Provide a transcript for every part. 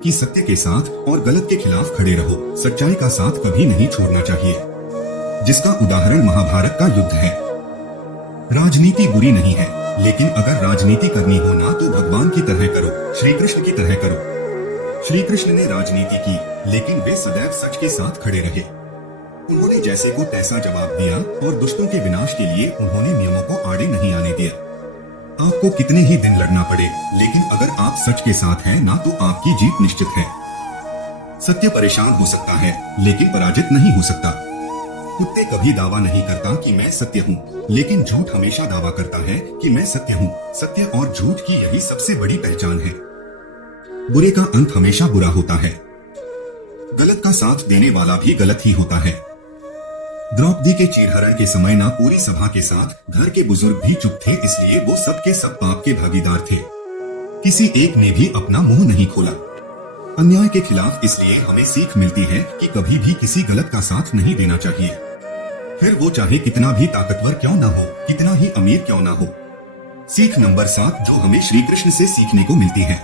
कि सत्य के साथ और गलत के खिलाफ खड़े रहो। सच्चाई का साथ कभी नहीं छोड़ना चाहिए, जिसका उदाहरण महाभारत का युद्ध है। राजनीति बुरी नहीं है, लेकिन अगर राजनीति करनी हो ना तो भगवान की तरह करो, श्री कृष्ण की तरह करो। श्री कृष्ण ने राजनीति की, लेकिन वे सदैव सच के साथ खड़े रहे। उन्होंने जैसे को तैसा जवाब दिया और दुष्टों के विनाश के लिए उन्होंने नियमों को आड़े नहीं आने दिया। आपको कितने ही दिन लड़ना पड़े, लेकिन अगर आप सच के साथ हैं ना तो आपकी जीत निश्चित है। सत्य परेशान हो सकता है, लेकिन पराजित नहीं हो सकता। कुत्ते कभी दावा नहीं करता कि मैं सत्य हूँ, लेकिन झूठ हमेशा दावा करता है कि मैं सत्य हूँ। सत्य और झूठ की यही सबसे बड़ी पहचान है। बुरे का अंत हमेशा बुरा होता है। गलत का साथ देने वाला भी गलत ही होता है। द्रौपदी के चीरहरण के समय ना पूरी सभा के साथ घर के बुजुर्ग भी चुप थे, इसलिए वो सब के सब पाप के भागीदार थे। किसी एक ने भी अपना मुंह नहीं खोला। अन्याय के खिलाफ इसलिए हमें सीख मिलती है कि कभी भी किसी गलत का साथ नहीं देना चाहिए, फिर वो चाहे कितना भी ताकतवर क्यों ना हो, कितना ही अमीर क्यों ना हो। सीख नंबर 7 जो हमें श्री कृष्ण से सीखने को मिलती है,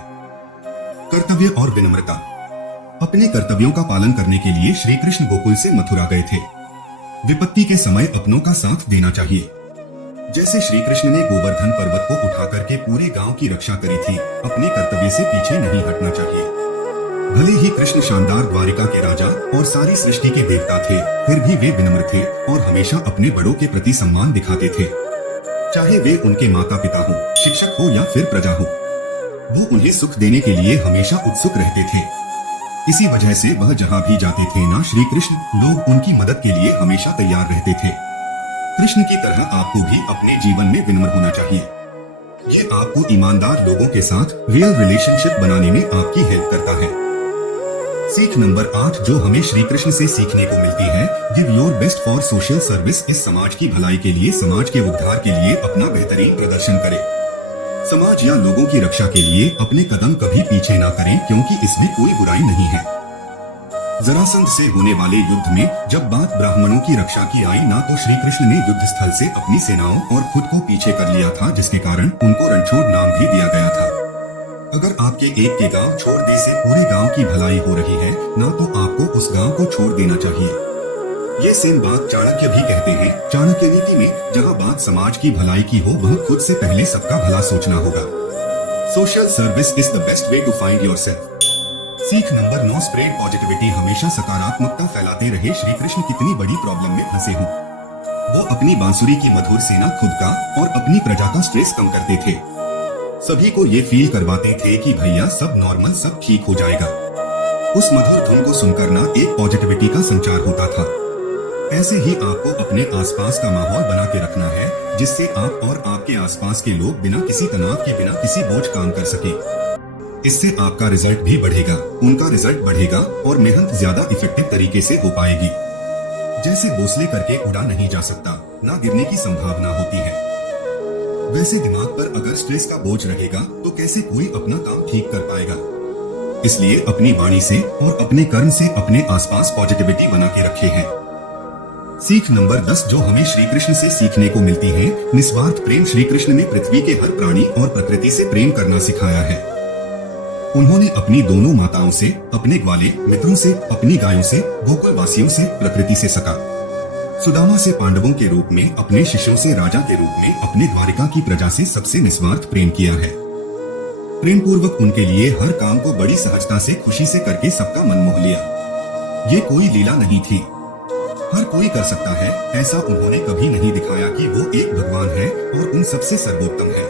कर्तव्य और विनम्रता। अपने कर्तव्यों का पालन करने के लिए श्री कृष्ण गोकुल से मथुरा गए थे। विपत्ति के समय अपनों का साथ देना चाहिए। जैसे श्री कृष्ण ने गोवर्धन पर्वत को उठा करके पूरे गांव की रक्षा करी थी, अपने कर्तव्य से पीछे नहीं हटना चाहिए। भले ही कृष्ण शानदार द्वारिका के राजा और सारी सृष्टि के देवता थे, फिर भी वे विनम्र थे और हमेशा अपने बड़ों के प्रति सम्मान दिखाते थे। चाहे वे उनके माता पिता हो, शिक्षक हो या फिर प्रजा हो, वो उन्हें सुख देने के लिए हमेशा उत्सुक रहते थे। इसी वजह से वह जहाँ भी जाते थे ना श्री कृष्ण, लोग उनकी मदद के लिए हमेशा तैयार रहते थे। कृष्ण की तरह आपको भी अपने जीवन में विनम्र होना चाहिए। ये आपको ईमानदार लोगों के साथ रियल रिलेशनशिप बनाने में आपकी हेल्प करता है। सीख नंबर 8 जो हमें श्री कृष्ण से सीखने को मिलती है, give your best for social service. इस समाज की भलाई के लिए, समाज के उद्धार के लिए अपना बेहतरीन प्रदर्शन करें। समाज या लोगों की रक्षा के लिए अपने कदम कभी पीछे ना करें, क्योंकि इसमें कोई बुराई नहीं है। जरासंध से होने वाले युद्ध में जब बात ब्राह्मणों की रक्षा की आई ना तो श्री कृष्ण ने युद्ध स्थल से अपनी सेनाओं और खुद को पीछे कर लिया था, जिसके कारण उनको रणछोड़ नाम भी दिया गया था। अगर आपके एक के गांव छोड़ दे से पूरे गांव की भलाई हो रही है ना तो आपको उस गांव को छोड़ देना चाहिए। ये सेम बात चाणक्य भी कहते हैं। चाणक्य नीति में जहां बात समाज की भलाई की हो, वह खुद से पहले सबका भला सोचना होगा। Social service is the best way to find yourself. सीख नंबर 9 स्प्रेड पॉजिटिविटी। हमेशा सकारात्मकता फैलाते रहे। श्री कृष्ण कितनी बड़ी प्रॉब्लम में फंसे हों, वो अपनी बांसुरी की मधुर से ना खुद का और अपनी प्रजा का स्ट्रेस कम करते थे। सभी को ये फील करवाते थे कि भैया सब नॉर्मल, सब ठीक हो जाएगा। उस मधुर धुन को सुनकर ना एक पॉजिटिविटी का संचार होता था। ऐसे ही आपको अपने आसपास का माहौल बना के रखना है, जिससे आप और आपके आसपास के लोग बिना किसी तनाव के, बिना किसी बोझ काम कर सके। इससे आपका रिजल्ट भी बढ़ेगा, उनका रिजल्ट बढ़ेगा और मेहनत ज्यादा इफेक्टिव तरीके से हो पाएगी। जैसे घोंसले करके उड़ा नहीं जा सकता, ना गिरने की संभावना होती है, वैसे दिमाग पर अगर स्ट्रेस का बोझ रहेगा तो कैसे कोई अपना काम ठीक कर पाएगा। इसलिए अपनी वाणी से और अपने कर्म से अपने आसपास पॉजिटिविटी बना के रखे हैं। सीख नंबर 10 जो हमें श्री कृष्ण से सीखने को मिलती है, निस्वार्थ प्रेम। श्री कृष्ण ने पृथ्वी के हर प्राणी और प्रकृति से प्रेम करना सिखाया है। उन्होंने अपनी दोनों माताओं से, अपने ग्वाले मित्रों से, अपनी गायों से, गोकुल वासियों से, प्रकृति से सका। सुदामा से पांडवों के रूप में, अपने शिष्यों से राजा के रूप में, अपने द्वारिका की प्रजा से सबसे निस्वार्थ प्रेम किया है। प्रेम पूर्वक उनके लिए हर काम को बड़ी सहजता से, खुशी से करके सबका मन मोह लिया। ये कोई लीला नहीं थी, हर कोई कर सकता है। ऐसा उन्होंने कभी नहीं दिखाया कि वो एक भगवान है और उन सबसे सर्वोत्तम है।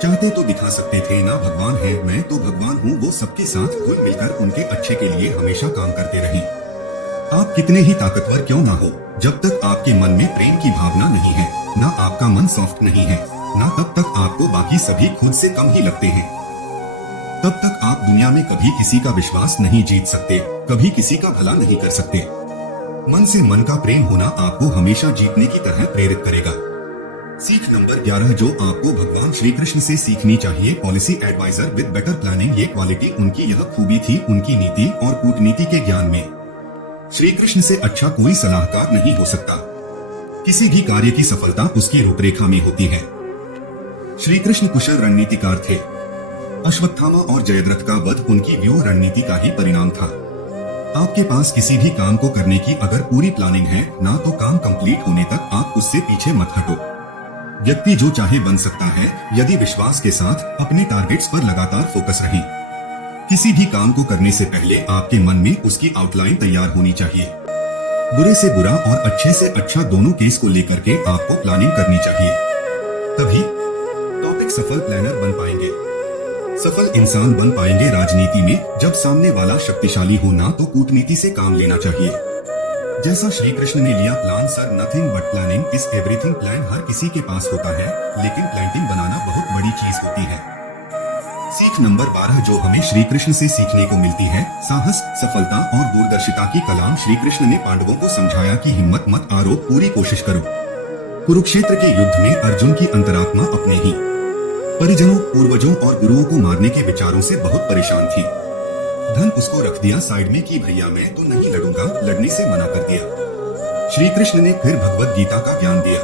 चाहते तो दिखा सकते थे ना भगवान है, मैं तो भगवान हूँ। वो सबके साथ घुल मिलकर उनके अच्छे के लिए हमेशा काम करते रहे। आप कितने ही ताकतवर क्यों ना हो, जब तक आपके मन में प्रेम की भावना नहीं है, ना आपका मन सॉफ्ट नहीं है, ना तब तक आपको बाकी सभी खुद से कम ही लगते हैं। तब तक आप दुनिया में कभी किसी का विश्वास नहीं जीत सकते, कभी किसी का भला नहीं कर सकते। मन से मन का प्रेम होना आपको हमेशा जीतने की तरह प्रेरित करेगा। सीख नंबर 11 जो आपको भगवान श्री कृष्ण से सीखनी चाहिए, policy advisor with better planning. ये क्वालिटी उनकी यह खूबी थी, उनकी नीति और कूटनीति के ज्ञान में। श्री कृष्ण से अच्छा कोई सलाहकार नहीं हो सकता। किसी भी कार्य की सफलता उसकी रूपरेखा में होती है। श्री कृष्ण कुशल रणनीतिकार थे। अश्वत्थामा और जयद्रथ का वध उनकी व्यूह रणनीति का ही परिणाम था। आपके पास किसी भी काम को करने की अगर पूरी प्लानिंग है ना, तो काम कंप्लीट होने तक आप उससे पीछे मत हटो। व्यक्ति जो चाहे बन सकता है यदि विश्वास के साथ अपने टारगेट्स पर लगातार फोकस रहे। किसी भी काम को करने से पहले आपके मन में उसकी आउटलाइन तैयार होनी चाहिए। बुरे से बुरा और अच्छे से अच्छा दोनों केस को लेकर के आपको प्लानिंग करनी चाहिए, तभी टॉपिक सफल प्लानर बन पाएंगे। सफल इंसान बन पाएंगे राजनीति में जब सामने वाला शक्तिशाली हो ना, तो कूटनीति से काम लेना चाहिए। जैसा श्री कृष्ण ने लिया plan, sir nothing but planning is everything. Plan हर किसी के पास होता है, लेकिन प्लानिंग बनाना बहुत बड़ी चीज होती है। सीख नंबर 12 जो हमें श्री कृष्ण से सीखने को मिलती है, साहस, सफलता और दूरदर्शिता की कलाम। श्री कृष्ण ने पांडवों को समझाया कि हिम्मत मत हारो, पूरी कोशिश करो। कुरुक्षेत्र के युद्ध में अर्जुन की अंतरात्मा अपने ही परिजनों, पूर्वजों और गुरुओं को मारने के विचारों से बहुत परेशान थी। धन उसको रख दिया साइड में कि भैया मैं तो नहीं लड़ूंगा, लड़ने से मना कर दिया। श्री कृष्ण ने फिर भगवत गीता का ज्ञान दिया।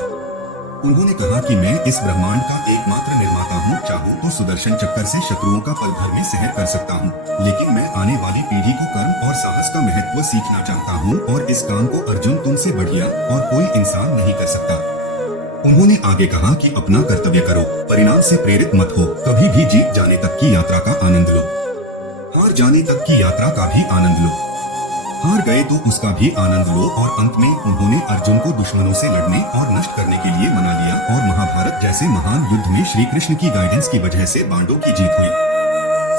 उन्होंने कहा कि मैं इस ब्रह्मांड का एकमात्र निर्माता हूँ, चाहूँ तो सुदर्शन चक्कर से शत्रुओं का पल भर में सहन कर सकता हूँ, लेकिन मैं आने वाली पीढ़ी को कर्म और साहस का महत्व सीखना चाहता हूँ, और इस काम को अर्जुन तुमसे बढ़िया और कोई इंसान नहीं कर सकता। उन्होंने आगे कहा कि अपना कर्तव्य करो, परिणाम से प्रेरित मत हो, कभी भी जीत जाने तक की यात्रा का आनंद लो, हार जाने तक की यात्रा का भी आनंद लो, हार गए तो उसका भी आनंद लो। और अंत में उन्होंने अर्जुन को दुश्मनों से लड़ने और नष्ट करने के लिए मना लिया, और महाभारत जैसे महान युद्ध में श्री कृष्ण की गाइडेंस की वजह से पांडवों की जीत हुई,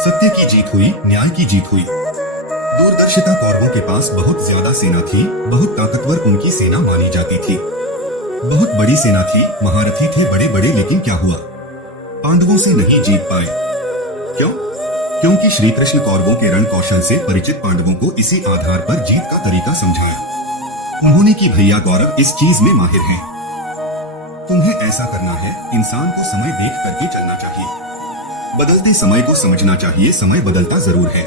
सत्य की जीत हुई, न्याय की जीत हुई। दूरदर्शिता कौरवों के पास बहुत ज्यादा सेना थी, बहुत ताकतवर उनकी सेना मानी जाती थी, बहुत बड़ी सेना थी, महारथी थे बड़े बड़े, लेकिन क्या हुआ, पांडवों से नहीं जीत पाए। क्यों? क्योंकि श्री कृष्ण कौरवों के रण कौशल से परिचित पांडवों को इसी आधार पर जीत का तरीका समझाया। उन्होंने कि भैया गौरव इस चीज में माहिर हैं, तुम्हें ऐसा करना है, इंसान को समय देख करके चलना चाहिए, बदलते समय को समझना चाहिए, समय बदलता जरूर है,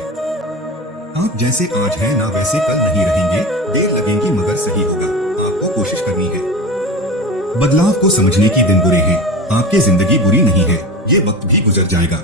आप जैसे आज है ना वैसे कल नहीं रहेंगे, देर लगेगी मगर सही होगा, आपको कोशिश करनी है। बदलाव को समझने की दिन बुरे हैं, आपकी जिंदगी बुरी नहीं है, ये वक्त भी गुजर जाएगा।